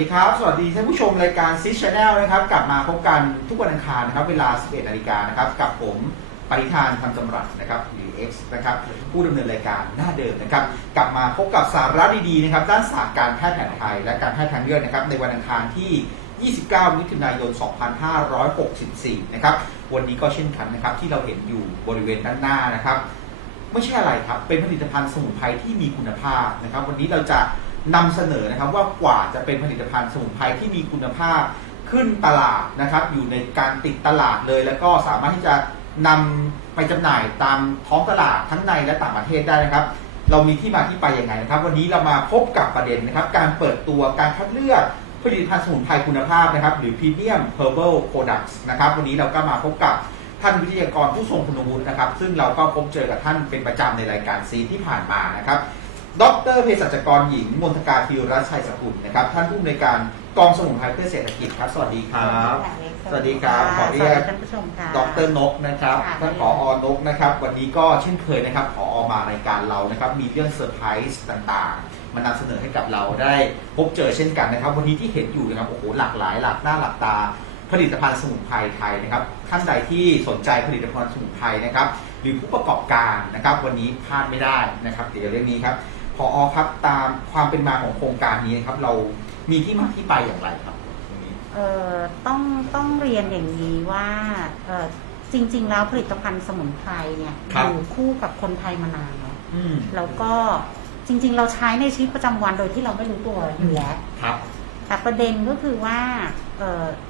ดีครับ สวัสดีท่านผู้ชมรายการซิชแนลนะครับ กลับมาพบกันทุกวันอังคารนะครับ เวลา 11นาฬิกานะครับ กับผมปริธานทำจำรัดนะครับหรือ X นะครับ ผู้ดำเนินรายการหน้าเดิมนะครับ กลับมาพบกับสาระดีๆนะครับ ด้านศาสตร์การแพทย์แผนไทย และการแพทย์ทางเลือกนะครับ ในวันอังคารที่ 29 มิถุนายน 2564 นะครับ วันนี้ก็เช่นกันนะครับ ที่เราเห็นอยู่บริเวณด้านหน้านะครับ ไม่ใช่อะไรครับ เป็นผลิตภัณฑ์สมุนไพรที่มีคุณภาพนะครับ วันนี้เราจะ นำเสนอนะครับว่ากว่าจะเป็นผลิตภัณฑ์สมุนไพรที่มีคุณภาพขึ้นตลาดนะครับ อยู่ในการติดตลาดเลย แล้วก็สามารถที่จะนำไปจำหน่ายตามท้องตลาดทั้งในและต่างประเทศได้นะครับ เรามีที่มาที่ไปยังไงนะครับ วันนี้เรามาพบกับประเด็นนะครับ การเปิดตัวการคัดเลือกผลิตภัณฑ์สมุนไพรคุณภาพนะครับ หรือ Premium Herbal Products นะครับ วันนี้เราก็มาพบกับท่านวิทยากรผู้ทรงคุณวุฒินะครับ ซึ่งเราก็พบเจอกับท่านเป็นประจำในรายการซีที่ผ่านมานะครับ ดรเภสัชกรหญิงมนทกาธีรชัยสกุลนะครับ ท่านผู้อำนวยการกองสมุนไพรเพื่อเศรษฐกิจครับ สวัสดีครับ สวัสดีครับขออนุญาตสวัสดีท่านผู้ชมค่ะดรนกนะครับค่ะท่านผออนกนะครับ วันนี้ก็เช่นเคยนะครับผอมารายการเรานะครับ มีเรื่องเซอร์ไพรส์ต่างๆ มานำเสนอให้กับเราได้พบเจอเช่นกันนะครับ วันนี้ที่เห็นอยู่นะครับโอ้โหหลากหลายหลากหน้าหลากตาผลิตภัณฑ์สมุนไพรไทยนะครับ ท่านใดที่สนใจผลิตภัณฑ์สมุนไพรนะครับ หรือผู้ประกอบการนะครับ วันนี้พลาดไม่ได้นะครับเดี๋ยวเรื่องนี้ครับ พอครับตามความเป็นมาของโครงการนี้นะครับ เรามีที่มาที่ไปอย่างไรครับตรงนี้ เอ่อต้องต้องเรียนอย่างนี้ว่าเอ่อจริง ๆ แล้วผลิตภัณฑ์สมุนไพรเนี่ยครับอยู่คู่กับคนไทยมานานแล้วอืมแล้วก็จริง ๆ เราใช้ในชีวิตประจำวันโดยที่เราไม่รู้ตัวอยู่แล้ว ครับ แต่ประเด็นก็คือว่าเอ่อผ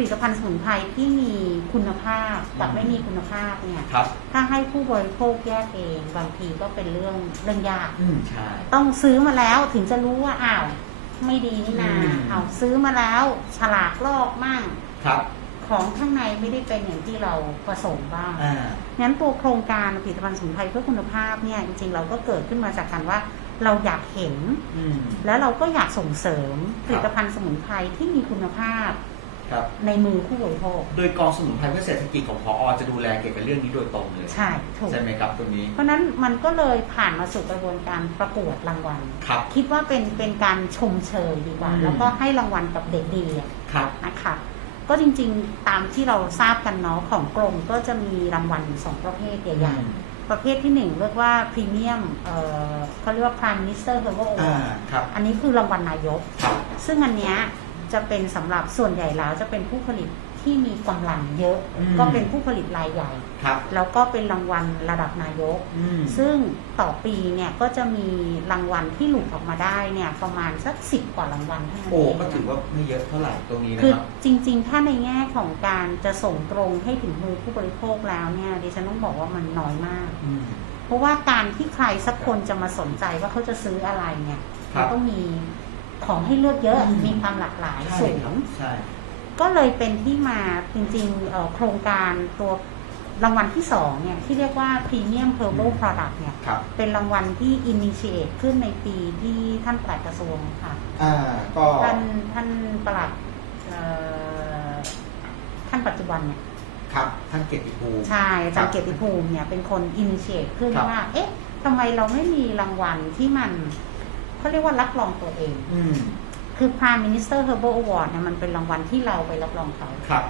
ลิตภัณฑ์สมุนไพรที่มีคุณภาพกับไม่มีคุณภาพเนี่ยครับ ถ้าให้ผู้บริโภคแยกเองบางทีก็เป็นเรื่องเรื่องยาก อืมใช่ ต้องซื้อมาแล้วถึงจะรู้ว่าอ้าวไม่ดีนี่นาอืม เอาซื้อมาแล้วฉลากลอกมั่ง ครับ ของข้างในไม่ได้เป็นอย่างที่เราประสงค์บ้าง อ่า งั้นตัวโครงการผลิตภัณฑ์สมุนไพรเพื่อคุณภาพเนี่ยจริงๆเราก็เกิดขึ้นมาจากการว่าเราอยากเห็น อืม แล้วเราก็อยากส่งเสริมผลิตภัณฑ์สมุนไพรที่มีคุณภาพ ครับ ในมือผู้บริโภค โดยกองสมุนไพรเพื่อเศรษฐกิจของพอจะดูแลเกี่ยวกับเรื่องนี้โดยตรงเลยใช่ถูก ใช่ไหมครับตรงนี้ เพราะฉะนั้นมันก็เลยผ่านมาสู่กระบวนการประกวดรางวัล ครับ คิดว่าเป็นเป็นการชมเชยดีกว่า อืม แล้วก็ให้รางวัลกับเด็กดีอะครับ นะคะก็จริงๆตามที่เราทราบกันเนาะของกรมก็จะมีรางวัลอยู่สองประเภทใหญ่ๆประเภทที่หนึ่งเรียกว่าพรีเมียมเอ่อเขาเรียกว่า Prime Minister Herbal อ่า Award ครับ อันนี้คือรางวัลนายก ครับ ซึ่งอันเนี้ย จะเป็นสำหรับส่วนใหญ่แล้วจะเป็นผู้ผลิตที่มีกำลังเยอะ อืม ก็เป็นผู้ผลิตรายใหญ่ ครับ แล้วก็เป็นรางวัลระดับนายก อืม ซึ่งต่อปีเนี่ยก็จะมีรางวัลที่หลุดออกมาได้เนี่ยประมาณสักสิบกว่ารางวัลเท่านั้นโอ้เองก็ถือว่าไม่เยอะเท่าไหร่ตรงนี้นะคือครับ จริงๆ ถ้าในแง่ของการจะส่งตรงให้ถึงมือผู้บริโภคแล้วเนี่ยดิฉันต้องบอกว่ามันน้อยมาก อืม เพราะว่าการที่ใครสักคนจะมาสนใจว่าเขาจะซื้ออะไรเนี่ยครัมับนต้องมี ของให้เลือกเยอะอืม มีความหลากหลายใช่สูครังบใช่ ก็เลยเป็นที่มาจริงๆเอ่อโครงการตัวรางวัลที่สองเนี่ยที่เรียกว่า Premium Herbal Product เนี่ยครับ เป็นรางวัลที่ initiate ขึ้นในปีที่ท่านปลัดกระทรวงค่ะ อ่า ก็ ท่านท่านปลัดเอ่อท่านปัจจุบันเนี่ยครับ ท่านเกียรติภูมิ ใช่อาจารครัย์บเกียรติภูมิเนี่ยเป็นคน initiate ขึ้นครับ ว่า เอ๊ะทำไมเราไม่มีรางวัลที่มัน เขาเรียกว่ารับรองตัวเอง อืมคือ Prime Minister Herbal Award เนี่ยมันเป็นรางวัลที่เราไปรับรองเขา ครับ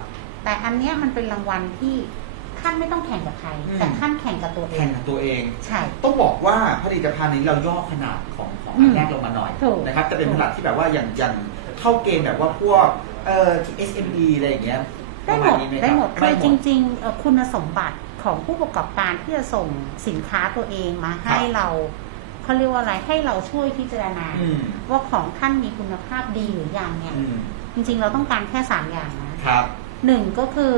แต่อันเนี้ยมันเป็นรางวัลที่ท่านไม่ต้องแข่งกับใคร อืม แต่ท่านแข่งกับตัวเอแข่งงกับตัวเอง ใช่ ต้องบอกว่าผลิตภัณฑ์นี้เราย่อขนาดของของอือันมแรกลงมาหน่อยถูกนะครับจะเป็นขนาดที่แบบว่าอย่างอย่างเข้าเกณฑ์แบบว่าพวกเอ่อ SME อะไรอย่างเงี้ยได้หมประาดณนี้ครับได้หมดคือได้จริงๆเอ่อคุณสมบัติของผู้ประกอบการที่จะส่งสินค้าตัวเองมาให้เรา เขาเรียกว่าอะไรให้เราช่วยพิจารณา อืมว่าของท่านมีคุณภาพดีหรือยังเนี่ย อืมจริงๆเราต้องการแค่สามอย่างนะครับ หนึ่งก็คือ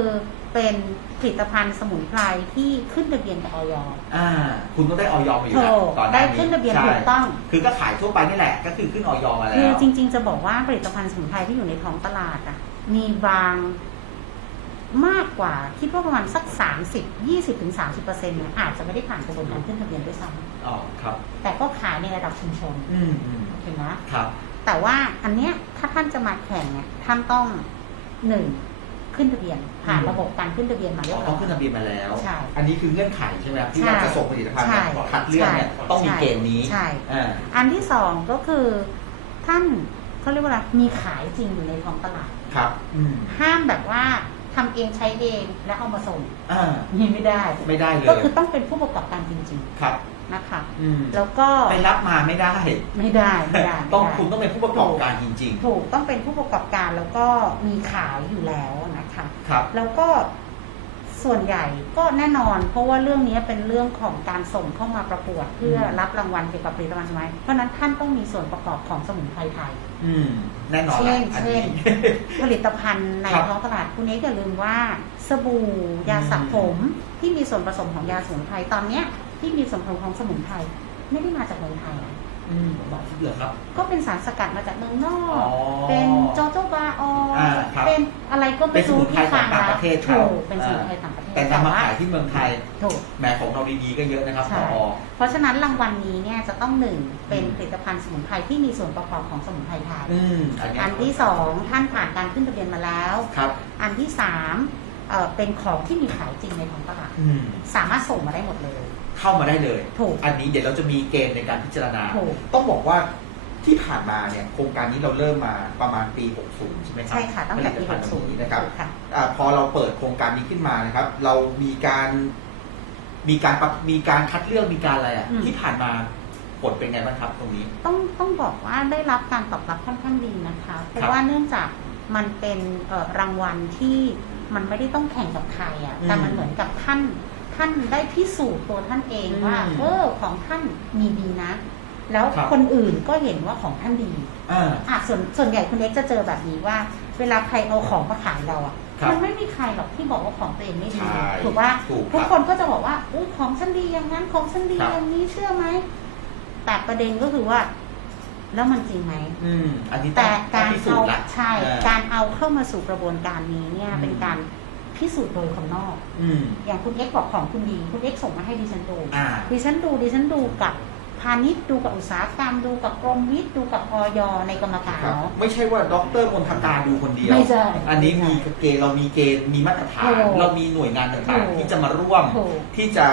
เป็นผลิตภัณฑ์สมุนไพรที่ขึ้นทะเบียนกับออยอ่า คุณต้องได้ออยมาอยู่ถูแล้วกก่อนหได้น้านี้ขึ้นทะเบียนใช่ถูกต้อง คือก็ขายทั่วไปนี่แหละ ก็คือขึ้นออยมาแล้วคือจริง ๆ จะบอกว่าผลิตภัณฑ์สมุนไพรที่อยู่ในท้องตลาดอะ มีบาง มากกว่าคิดว่าประมาณสักสามสิบยี่สิบถึงสามสิบเปอร์เซ็นต์เนี่ยอาจจะไม่ได้ผ่านกระบวนการขึ้นทะเบียนด้วยซ้อ๋อครับำแต่ก็ขายในระดับชุมชนอืมอืมเห็นไหมครับ แต่ว่าอันเนี้ยถ้าท่านจะมาแข่งเนี่ยท่านต้องหนึ่งขึ้นทะเบียนผ่านอืมระบบการขึ้นทะเบียนมาเรีอ๋ยอบร้ต้อองขึ้นยทะเบียนมาแล้ว ใช่ อันนี้คือเงื่อนไขใช่ไหมครับที่ใช่เราจะส่งผลิตภัณฑ์เนี่ยใช่คัดเลือกเนี่ยใช่ต้องมีใช่เกณฑ์นี้ใช่ อ่าอันที่สองก็คือ ท่านเขาเรียกว่าอะไรมีขายจริงอยู่ในท้องตลาด ครับ อืม ห้ามแบบว่า ทำเองใช้เองแล้วเอามาส่งอ่านี่ไม่ได้ ไม่ได้เลยก็คือต้องเป็นผู้ประกอบการจริงครับ ๆนะคะอืมแล้วก็ไปรับมาไม่ได้ ไม่ได้ไม่ได้ต้องไม่ได้ คุณต้องเป็นผู้ประกอบการจริง ถูกต้องเป็นผู้ประกอบการแล้วก็มีขายอยู่แล้วนะคะ ๆ ครับ แล้วก็ ส่วนใหญ่ก็แน่นอน เพราะว่าเรื่องนี้เป็นเรื่องของการส่งเข้ามาประกวด เพื่ออืมรับรางวัลเกี่ยวกับผลิตภัณฑ์สมุนไพรเพราะฉะนั้นท่านต้องมีส่วนประกอบของสมุนไพรไทย อืมแน่นอนเช่นละอันเช่นี้นผลิตภัณฑ์ในครับท้องตลาดคุณเอกอย่าลืมว่า สบู่ยาสระผมที่มีส่วนผสมของยาสมุนไพรตอนเนี้ยที่มีส่วนผสมของสมุนไพรไม่ได้มาจากเมืองไทยนะ อืมบอกเหรอครับ ก็เป็นสารสกัดมาจากเมืองนออ๋กอเป็นโจโจบาอออ่าครับเป็นอะไรก็เป็ไม่นสมุรู้นไพรที่ของฟังต่างแล้ปวระเทศถูเขากเป็นสมุนไพรต่างประเทศแต่นำมาขายที่เมืองไทยถูก แหมของเราดีๆก็เยอะนะครับพใช่ อ เพราะฉะนั้นรางวัลนี้เนี่ยจะต้องหนึ่งเป็นอืม ผลิตภัณฑ์สมุนไพรที่มีส่วนประกอบของสมุนไพรไทย อืมอันเนี้ยอันที่สองท่านผ่านการขึ้นทะเบียนมาแล้ว ครับ อันที่สาม เอ่อเป็นของที่มีขายจริงในท้องตลาดอืมสามารถส่งมาได้หมดเลย เข้ามาได้เลย ถูก อันนี้เดี๋ยวเราจะมีเกณฑ์ในการพิจารณา ถูก ต้องบอกว่าที่ผ่านมาเนี่ยโครงการนี้เราเริ่มมาประมาณปี 60 ใช่ไหมครับใช่ค่ะตั้งแต่ปีผลิตภัณฑ์ตรงนี้60นะครับ ค่ะ อาพอเราเปิดโครงการนี้ขึ้นมานะครับ เรามีการ มีการปรับมีการคัดเลือกมีการอะไรอะอืม ที่ผ่านมาผลเป็นไงบ้างครับตรงนี้ ต้องต้องบอกว่าได้รับการตอบรับค่อนข้างดีนะคะ เพครัราะบว่าเนื่องจากมันเป็นเอ่อรางวัลที่ มันไม่ได้ต้องแข่งกับใครอะ่ะอืมแต่มันเหมือนกับท่านท่านได้พิสูจน์ตัวท่านเองว่าอืมเออของท่านมีดีนะ แล้วครับคนอื่นก็เห็นว่าของท่านดีอ่าอะส่วนส่วนใหญ่คุณเล็กจะเจอแบบนี้ว่า เวลาใครเอาของมาขายเราอะครับมันไม่มีใครหรอกที่บอกว่าของตัวเองไม่ดีใช่ถูกว่าถูกครับทุกคนก็จะบอกว่าอุ้ยของฉันดีอย่างนั้นของฉันดีครับอย่างนี้เชื่อไหมแต่ประเด็นก็คือว่า แล้วมันจริงไหม อืมอันนี้แต่ต้กาองรพิสูเอาจน์ละใช่ เออการเอาเข้ามาสู่กระบวนการนี้เนี่ยอืมเป็นการพิสูจน์โดยคนนอก อืม อย่างคุณเอ็กซ์บอกของคุณดี คุณเอ็กซ์ส่งมาให้ดิฉันดู อ่า ดิฉันดูดิฉันดูกับพาณิชย์ดูกับอุตสาหกรรม ดูกับกรมวิทย์ดูกับออยในกรรมการครับ เนาะ ไม่ใช่ว่าด็อกเตอร์มนทการดูคนเดียว ไม่ใช่อันนี้มีเกณฑ์เรามีเกณฑ์มีมาตรฐาน ถูกเรามีหน่วยงานต่างถูก ๆ ที่จะมาร่วม ถูก ที่จะ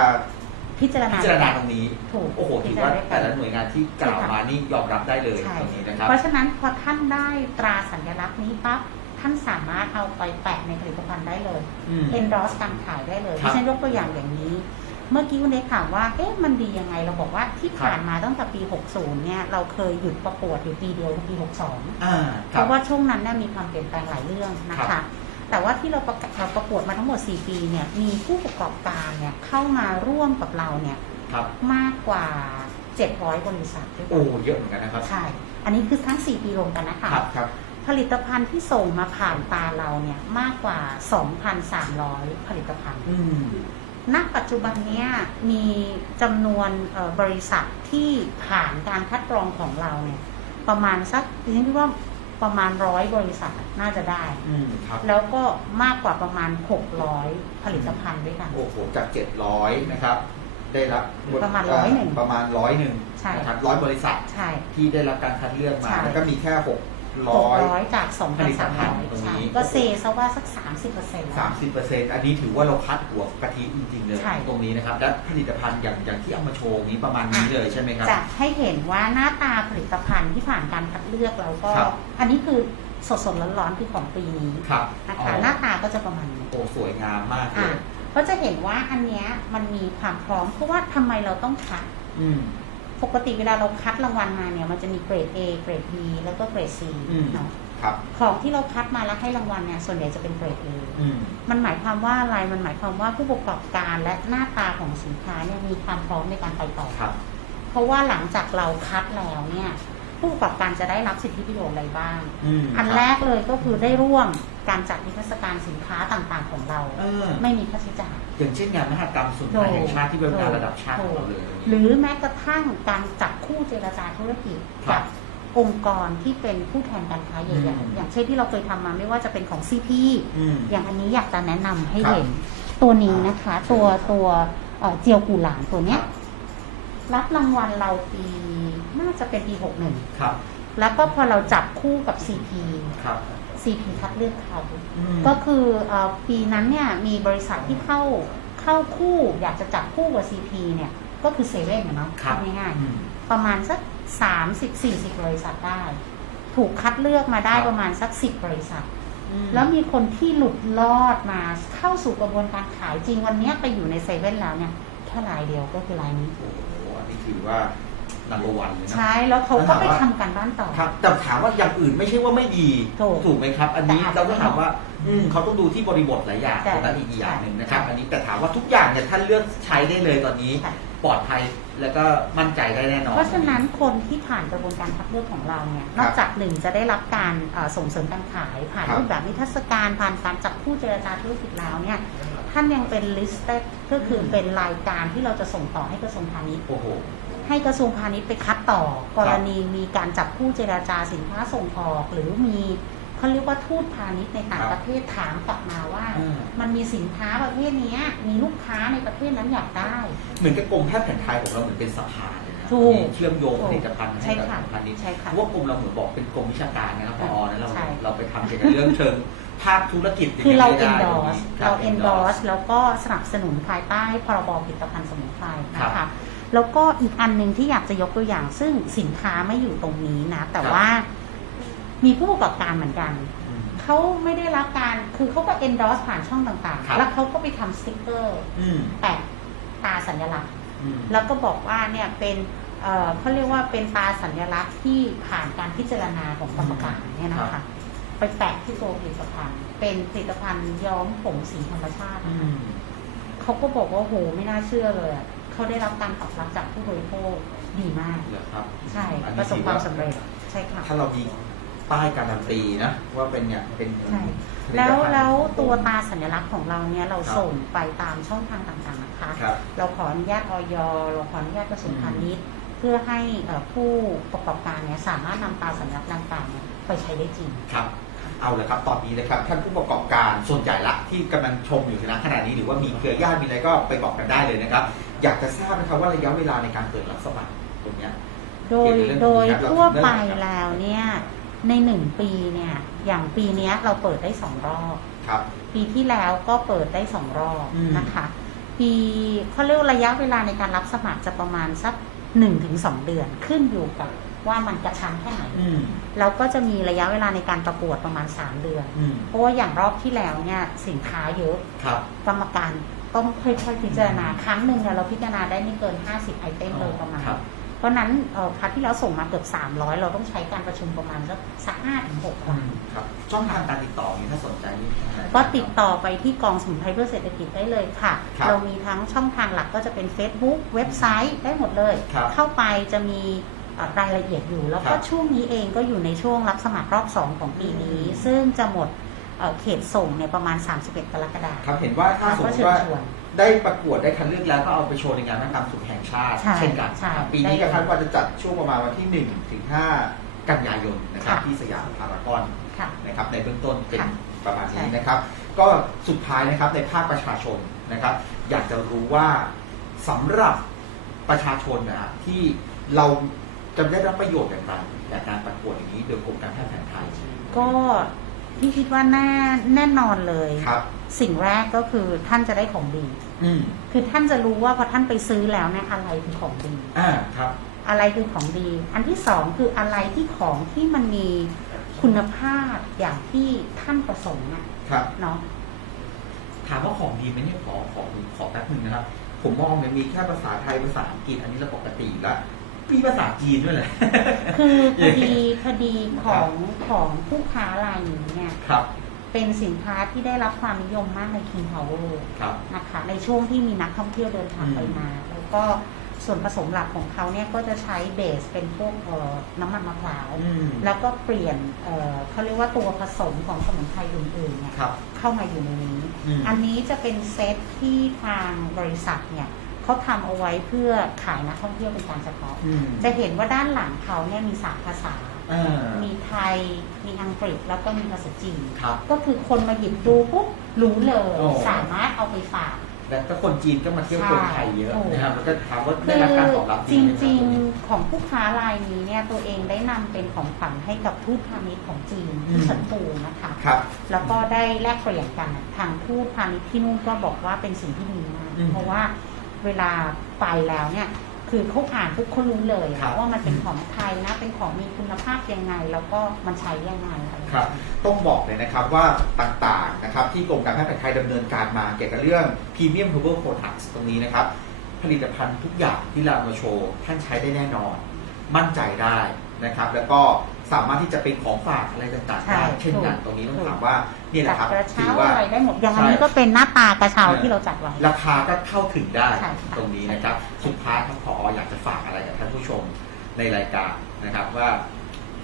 พิจารณาพิจารณาตรงนี้ถูกโอ้โหถือพิจรว่าณได้แต่ละหน่วยงานที่กล่าวมานี่ยอมรับได้เลยใช่ตรงนี้นะครับ เพราะฉะนั้นพอท่านได้ตราสัญลักษณ์นี้ปั๊บท่านสามารถเอาไปแปะในผลิตภัณฑ์ได้เลยอืม endorse การขายได้เลยครับดิฉันยกตัวอย่างอย่างนี้ เมื่อกี้คุณเล็กถามว่า เอ๊ะ มันดียังไง เราบอกว่าที่ผ่านมาตั้งแต่ปี 60 เนี่ย เราเคยหยุดประกวดอยู่ปีเดียวคือปี 62อ่าเพครับราะว่าช่วงนั้นเนี่ยมีความเปลี่ยนแปลงหลายเรื่องนะครัคะบ แต่ว่าที่เราประกาศเราประกวดมาทั้งหมด 4 ปีเนี่ย มีผู้ประกอบการเนี่ยเข้ามาร่วมกับเราเนี่ยครับ มากกว่า 700 บริษัทด้วยกัโอ้นเยอะเหมือนกันนะครับ ใช่ อันนี้คือทั้ง 4 ปีรวมกันนะคะ ครับครับ ผลิตภัณฑ์ที่ส่งมาผ่านตาเราเนี่ยมากกว่า 2,300 ผลิตภัณฑ์ อืม ณ ปัจจุบันเนี้ยมีจำนวนเอ่อบริษัทที่ผ่านการคัดกรองของเราเนี่ยประมาณสักดิฉันคิดว่า ประมาณร้อยบริษัทน่าจะได้ อืมครับแล้วก็มากกว่าประมาณ 600 ผลิตภัณฑ์ด้วยกัน โอ้โหจาก700นะครับ ได้รับประมาณเร้อยหนึ่งประมาณร้อยหนึ่งใช่ นะครับร้อยบริษัทใช่ ที่ได้รับการคัดเลือกมาใช่ แล้วก็มีแค่หก ร้อย600จากผลิตภัณฑ์ตรง2,300นี้ใช่ก็เซซะว่าสัก30%แล้วสามสิบเปอร์เซ็นต์อันนี้ถือว่าเราคัดหัวกะทิจริงๆเลยใช่ ตรงนี้นะครับ และผลิตภัณฑ์อย่างอย่างที่เอามาโชว์นี้ประมาณนี้เลยใช่ไหมครับ จะให้เห็นว่าหน้าตาผลิตภัณฑ์ที่ผ่านการคัดเลือกแล้วก็ ครับ อันนี้คือสดๆร้อนๆคือของปีนี้ครับนะคะอ๋อหน้าตาก็จะประมาณนี้ โอ้สวยงามมากเลอะยก็จะเห็นว่าอันเนี้ยมันมีความพร้อมเพราะว่าทำไมเราต้องคัด อืม ปกติเวลาเราคัดรางวัลมาเนี่ยมันจะมีเกรด A เกรด B แล้วก็เกรด C อืม เนาะครับ ของที่เราคัดมาแล้วให้รางวัลเนี่ยส่วนใหญ่จะเป็นเกรด A อืม มันหมายความว่าอะไรมันหมายความว่าผู้ประกอบการและหน้าตาของสินค้าเนี่ยมีความพร้อมในการไปต่อ ครับ เพราะว่าหลังจากเราคัดแล้วเนี่ยผู้ประกอบการจะได้รับสิทธิประโยชน์อะไรบ้าง อืมอันครับแรกเลยก็คือได้ร่วมการจัดนิทรรศการสินค้าต่างๆของเรา เออ ไม่มีค่าใช้จ่าย อย่างเช่นงานมหกรรมสุนทรแห่งชาติที่เป็นงานระดับชาติของเราเลยหรือแม้กระทั่งการจับคู่เจรจาธุรกิจครักับองค์กรที่เป็นผู้แทนการค้าใหญ่อืมๆอย่างเช่นที่เราเคยทำมาไม่ว่าจะเป็นของ CP อืมอย่างอันนี้อยากจะแนะนำให้ครับเห็นตัวนี้นะคะ ตัวตัวเอ่อเจียวกูหลานตัวเนี้ยรับรางวัลเราปีน่าจะเป็นปี61ครับแล้วก็พอเราจับคู่กับ CP ครับ CP คัดเลือกเขาอืมก็คือเออปีนั้นเนี่ยมีบริษัทที่เข้าเข้าคู่อยากจะจับคู่กับ CP เนี่ยก็คือเซเว่นเนาะครับพูดง่ายอืมๆประมาณสัก30-40บริษัทได้พถูกคัดเลือกมาได้ครับประมาณสักสิบบริษัท แล้วมีคนที่หลุดรอดมาเข้าสู่กระบวนการขายจริงวันเนี้ยไปอยู่ในเซเว่นแล้วเนี่ยแค่รายเดียวก็คือรายนี้โอ้โหอันนี้ถือว่า number one เลยนะ ใช่แล้วเขาก็ไปแล้วถามว่าทำการบ้านต่อ ครับแต่ถามว่าอย่างอื่นไม่ใช่ว่าไม่ดีถูกกไหมครับ อันนี้แต่อาจจะเราก็ถามว่า อืมเขาต้องดูที่บริบทหลายอย่างใช่แต่อีกอย่างหนึ่งนะครับ ใช่อันนี้แต่ถามว่าทุกอย่างเนี่ยท่านเลือกใช้ได้เลยตอนนี้ ค่ะ ปลอดภัยแล้วก็มั่นใจได้แน่นอน เพราะฉะนั้นคนที่ผ่านกระบวนการคัดเลือกของเราเนี่ยคนรัอบกจากหนึ่งจะได้รับการเอ่อส่งเสริมการขาย ผ่านครับรูปแบบนิทรรศการผ่านการจับคู่เจรจาธุรกิจแล้วเนี่ยท่านยังเป็น listed ก็คือเป็นรายการที่เราจะส่งต่อให้กระทรวงพาณิชย์ โอ้โห ให้กระทรวงพาณิชย์ไปคัดต่อ กรณีมีการจับคู่เจราจาสินค้าส่งออก หรือมีเขาเรียกว่าทูตพาณิชย์ในต่างครับประเทศถามกลับมาว่าอืมมันมีสินค้าประเภทเนี้ยมีลูกค้าในประเทศนั้นอยากได้ เหมือนกับกรมแพทย์แผนไทยของเราเหมือนเป็นสะพานเลยนะถูกที่เชื่อมโยงผลิตภัณฑ์ใช่ให้กับค่ะพาณิชย์ใช่ค่ะเพราะว่ากรมเราเหมือนบอกเป็นกรมวิชาการนะครับพอนะเราใช่เราไปทำเกี่ยวกับเรื่องเชิงภาคธุรกิจคือเราย่งงี้ยไม่ได้ endorse คบเรา endorse แล้วก็สนับสนุนภายใต้พรบผลิตภัณฑ์สมุนไพรนะครัคะบ แล้วก็อีกอันหนึ่งที่อยากจะยกตัวอย่าง ซึ่งสินค้าไม่อยู่ตรงนี้นะ แต่ครับว่ามีผู้ประกอบการเหมือนกันอืมเขาไม่ได้รับการคือเขาก็ endorse ผ่านช่องต่างครับๆแล้วเขาก็ไปทำสติกเกอร์อืมแปะตาสัญลักษณ์อืมแล้วก็บอกว่าเนี่ยเป็นเอ่อเขาเรียกว่าเป็นตาสัญลักษณ์ที่ผ่านการพิจารณาของกรรมการเนี่ยนะครัคะบไปแปะที่ตัวผลิตภัณฑ์ เป็นผลิตภัณฑ์ย้อมผมสีธรรมชาติอืนะคะมเขาก็บอกว่าโหไม่น่าเชื่อเลยอะ เขาได้รับการตอบรับจากผู้บริโภคดีมาก เหรอครับใช่อันนี้ประสบถือความว่าสำเร็จใช่ค่ะ ถ้าเรามีป้ายการันตีนะ ว่าเป็นเนี่ยเป็นใช่ผลิตภัณฑ์แล้วแล้วตัวตาสัญลักษณ์ของเราเนี่ยเราครับ ส่งไปตามช่องทางต่างๆนะคะ ครับ เราขออนุญาตออยเราขออนุญาตกระทรวงพาณิชย์เพื่อให้เอ่อผู้ประกอบการเนี่ยสามารถนำตาสัญลักษณ์ดังกล่าวเนี่ยไปใช้ได้จริง ครับ เอาเลยครับตอนนี้นะครับ ท่านผู้ประกอบการส่วนใหญ่ละที่กำลังชมอยู่นะขณะนี้หรือว่ามีเครือญาติมีอะไรก็ไปบอกกันได้เลยนะครับ อยากจะทราบนะครับว่าระยะเวลาในการเปิดรับสมัครตรงเนี้ย โดยเกี่ยวกับเรื่องโดยนี้ครับทั่วไปเราทำได้ไหมครับแล้วเนี่ย ในหนึ่งปีเนี่ย อย่างปีเนี้ยเราเปิดได้สองรอบ ครับ ปีที่แล้วก็เปิดได้สองรอบอืม นะคะ ปีเขาเรียกว่าระยะเวลาในการรับสมัครจะประมาณสักหนึ่งถึงสองเดือนขึ้นอยู่กับว่ามันกระชั้นแค่ไหนอืมแล้วก็จะมีระยะเวลาในการประกวดประมาณ3เดือน อืมเพราะว่าอย่างรอบที่แล้วเนี่ยสินค้าเยอะ ครับ กรรมการ ต้องค่อยๆพิจารณาครั้งหนึ่งเนี่ยเราพิจารณาได้ไม่เกิน 50 ไอเทมเลยประมาณครับ เพราะนั้นเอ่อพัดที่เราส่งมาเกือบ 300 เราต้องใช้การประชุมประมาณสักสักห้าถึงหกอืวันมครับช่องทางการติดต่อนี่ถ้าสนใจนี่ทางไหน ก็ติดต่อไปที่กองสมุนไพรเพื่อเศรษฐกิจได้เลยค่ะ ครับเรามีทั้งช่องทางหลักก็จะเป็น Facebook เว็บไซต์ได้หมดเลย ครับเข้าไปจะมีเอ่อรายละเอียดอยู่ แล้วครัก็บช่วงนี้เองก็อยู่ในช่วงรับสมัครรอบ 2 ของปีนี้อืมซึ่งจะหมด เอ่อเขตส่งเนี่ยประมาณ 31กรกฎาคม ครับเห็นว่าถ้าสมมก็ติเชิญว่าชวนได้ประกวดได้คัดเลือกแล้วก็เอาไปโชว์ในงานมหกรรมสุขแห่งชาติ ใช่เช่นกันใช่ครับปีนี้ได้ก็เลยคาดว่าจะจัดช่วงประมาณวันที่ 1 ถึง 5 กันยายนนะครับค่ะที่สยามพารากอนค่ะนะครับในเบื้องต้นเป็นค่ะประมาณนี้ใช่ นะครับ ก็สุดท้ายนะครับในภาคประชาชนนะครับ อยากจะรู้ว่าสำหรับประชาชนนะฮะที่เราจะได้รับประโยชน์อย่างไรจากการประกวดอย่างนี้โดยกรมการแพทย์แผนไทย ก็ ที่คิดว่าแน่แน่นอนเลย ครับ สิ่งแรกก็คือท่านจะได้ของดี อืมคือท่านจะรู้ว่าพอท่านไปซื้อแล้วเนี่ยอะไรคือของดี อ่าครับ อะไรคือของดี อันที่สองคืออะไรที่ของที่มันมีคุณภาพอย่างที่ท่านประสงค์อะครับ เนาะ ถามว่าของดีไหมเนี่ยขอขอขอแป๊บหนึ่งนะครับ ผมมองเนี่ยมีแค่ภาษาไทยภาษาอังกฤษอันนี้เราปกติอยู่แล้ว มีภาษาจีนด้วยเลยคือพอดีพอดีของของผู้ค้ารายนี้เนี่ยครับ เป็นสินค้าที่ได้รับความนิยมมากใน King Power ครับ นะคะในช่วงที่มีนักท่องเที่ยวเดินทางไปอืมมา แล้วก็ส่วนผสมหลักของเขาเนี่ยก็จะใช้เบสเป็นพวกเอ่อน้ำมันมะพร้าว อืม แล้วก็เปลี่ยนเอ่อเขาเรียกว่าตัวผสมของสมุนไพรอื่นๆเนี่ยครับ เข้ามาอยู่ในนี้ อืม อันนี้จะเป็นเซตที่ทางบริษัทเนี่ย เขาทำเอาไว้เพื่อขายนักท่องเที่ยวเป็นการเฉพาะ อืมจะเห็นว่าด้านหลังเขาเนี่ยมีสามภาษา อ่ามีไทย มีอังกฤษ แล้วก็มีภาษาจีน ครับ ก็คือคนมาหยิบดูปุ๊บรู้เลย โอ้ สามารถเอาไปฝาก แล้วก็คนจีนก็มาเที่ยวคนไทยเยอะใช่นะครับแล้วก็ถามว่าคืได้อรับการตอบรับจดีไหมคริงบๆของผู้ค้ารายนี้เนี่ยตัวเองได้นำเป็นของขวัญให้กับทูตพาณิชย์ของจีนที่เฉินตูนะคะ ครับ แล้วก็ได้แลกเปลี่ยนกันทางทูตพาณิชย์ที่นู่นก็บอกว่าเป็นสิ่งที่ดีมากอืมเพราะว่า เวลาไปแล้วเนี่ย คือเขาอ่านปุ๊บเขารู้เลยครับว่ามันเป็นของไทยนะ เป็นของมีคุณภาพยังไง แล้วก็มันใช้ยังไงอะไรอย่างครัเงี้บยต้องบอกเลยนะครับว่าต่างๆนะครับที่กรมการแพทย์แผนไทยดำเนินการมาเกี่ยวกับเรื่อง Premium Herbal Products ตรงนี้นะครับ ผลิตภัณฑ์ทุกอย่างที่เรามาโชว์ท่านใช้ได้แน่นอน มั่นใจได้นะครับ แล้วก็สามารถที่จะเป็นของฝากอะไรต่างๆใช่ได้เช่นกันถูกตรงนี้ต้องถูกถามว่า นี่แหจัละดครับกระถืเช้าอว่าอะไรได้หมดอย่างอันใช่นี้ก็เป็นหน้าตากระเช้าที่เราจัดไว้ ราคาก็เข้าถึงได้ใช่ค่ะ ตรงนี้นะครับ สุดท้ายครับพออยากจะฝากอะไรกับท่านผู้ชมในรายการนะครับว่า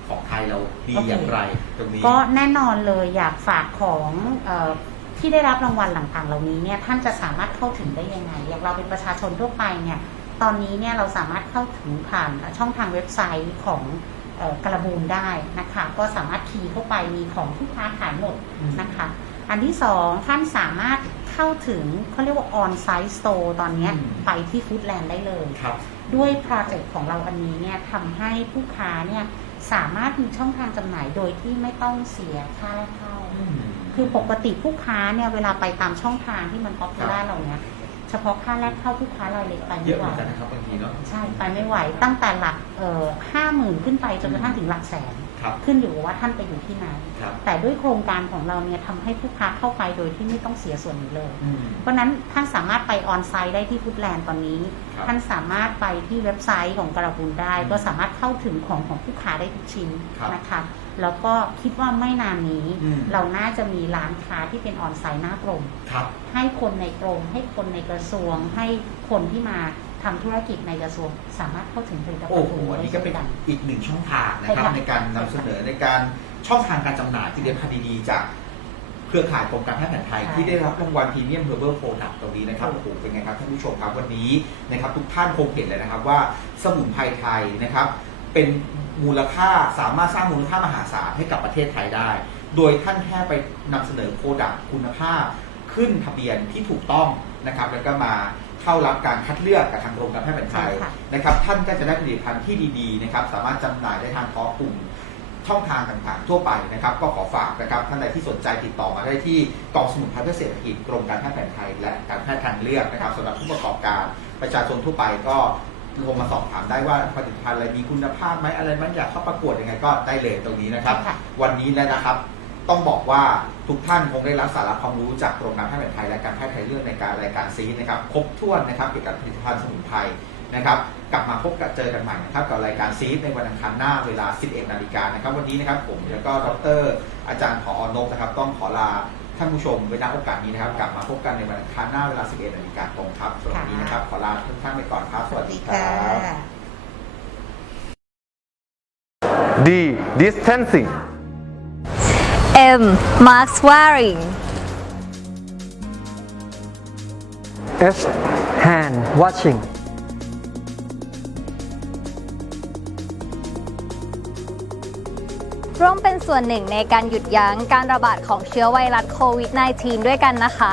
ของไทยเราดีอย่างไรตรงนี้ ก็แน่นอนเลยอยากฝากของเออที่ได้รับรางวัลต่างๆ เหล่านี้เนี่ยท่านจะสามารถเข้าถึงได้ยังไง อย่างเราเป็นประชาชนทั่วไปเนี่ยตอนนี้เนี่ยเราสามารถเข้าถึงผ่านช่องทางเว็บไซต์ของเอ่อ กระบูนได้นะคะ ก็สามารถคีย์เข้าไปมีของทุกค้าขายหมดอืมนะคะ อันที่สองท่านสามารถเข้าถึงเขาเรียกว่า on site store ตอนเนี้ยอืมไปที่ฟู้ดแลนด์ได้เลยครับด้วยโปรเจกต์ของเราอันนี้เนี่ยทำให้ผู้ค้าเนี่ยสามารถมีช่องทางจำหน่ายโดยที่ไม่ต้องเสียค่าแรกเข้า คือปกติผู้ค้าเนี่ยเวลาไปตามช่องทางที่มันป๊อปปูล่าเราเนี่ย เฉพาะค่าแรกเข้าผู้ค้ารายเล็กไปเยไม่อะไหวเหมือนกันนะครับบางทีเนาะใช่ไปไม่ไหว ตั้งแต่หลักเอ่อห้าหมื่นขึ้นไปจนกระทั่งถึงหลักแสน ครับขึ้นอยู่กับว่าท่านไปอยู่ที่ไหน ครับแต่ด้วยโครงการของเราเนี่ยทำให้ผู้ค้าเข้าไปโดยที่ไม่ต้องเสียส่วนนี้เลย อืม เพราะฉะนั้นท่านสามารถไปออนไซต์ได้ที่ฟูดแลนด์ตอนนี้ ครับท่านสามารถไปที่เว็บไซต์ของกระบุนได้อืมก็สามารถเข้าถึงของของผู้ค้าได้ทุกชิ้นครับ นะคะ แล้วก็คิดว่าไม่นานนี้ อืม เราน่าจะมีร้านค้าที่เป็นออนไซต์หน้ากรม ครับ ให้คนในกรม ให้คนในกระทรวง ให้คนที่มาทำธุรกิจในกระทรวง สามารถเข้าถึงผลิตภัณโอ้ฑ์โหตรงนี้อันได้นี้ก็เช่เป็นนกันอีกหนึ่งช่องทางนะใช่ครับค่ะ ในการนำเสนอในการช่องทางการจำหน่ายที่ได้พันดีๆจากเครือข่ายกรมการแพทย์แผนไทยใช่ที่ได้รับรางวัลพรีเมียมเฮอร์เบิร์โปรดักตรงนี้นะครับถูโอ้กโหเป็นไงครับท่านผู้ชมครับวันนี้นะครับ ทุกท่านคงเห็นเลยนะครับว่าสมุนไพรไทยนะครับ เป็น มูลค่าสามารถสร้างมูลค่ามหาศาลให้กับประเทศไทยได้ โดยท่านแค่ไปนำเสนอโปรดักคุณภาพ ขึ้นทะเบียนที่ถูกต้องนะครับ แล้วก็มาเข้ารับการคัดเลือกกับทางกรมการแพทย์แผนไทยใช่ค่ะนะครับ ท่านก็จะได้ผลิตภัณฑ์ที่ดีๆนะครับ สามารถจำหน่ายได้ทางท้อกลุ่มช่องทางต่างๆ ทั่วไปนะครับ ก็ขอฝากนะครับท่านใดที่สนใจติดต่อมาได้ที่กองสมุนไพรเพื่อเศรษฐกิจกรมการแพทย์แผนไทย และการแพทย์ทางเลือกนะครับสำหรับผู้ประกอบการประชาชนทั่วไปก็ โทรมาสอบถามได้ว่าผลิตภัณฑ์อะไรมีคุณภาพไหมอะไรมันอยากเข้าประกวดยังไงก็ได้เลยตรงนี้นะครับ ค่ะ วันนี้แล้วนะครับ ต้องบอกว่าทุกท่านคงได้รับสาระความรู้จากกรมการแพทย์แผนไทยและการแพทย์ไทยเลือกในการรายการซีนะครับครบถ้วนนะครับเกี่ยวกับผลิตภัณฑ์สมุนไพรนะครับ กลับมาพบกับเจอกันใหม่นะครับกับรายการซีในวันอังคารหน้าเวลา 11 นาฬิกานะครับ วันนี้นะครับผมแล้วก็ดร อาจารย์ผอนกนะครับ ต้องขอลา ท่านผู้ชมไว้ณโอกาสนี้นะครับ กลับมาพบกันในวันอังคารหน้าเวลา 11นาฬิกาตรงครับสำหรับวันนี้นะครับ ขอลาทุกท่านไปก่อนครับ สวัสดีครับ D. Distancing. M. Mask wearing. H. Hand washing. ร่วมเป็นส่วนหนึ่งในการหยุดยั้งการระบาดของเชื้อไวรัสโควิด -19 ด้วยกันนะคะ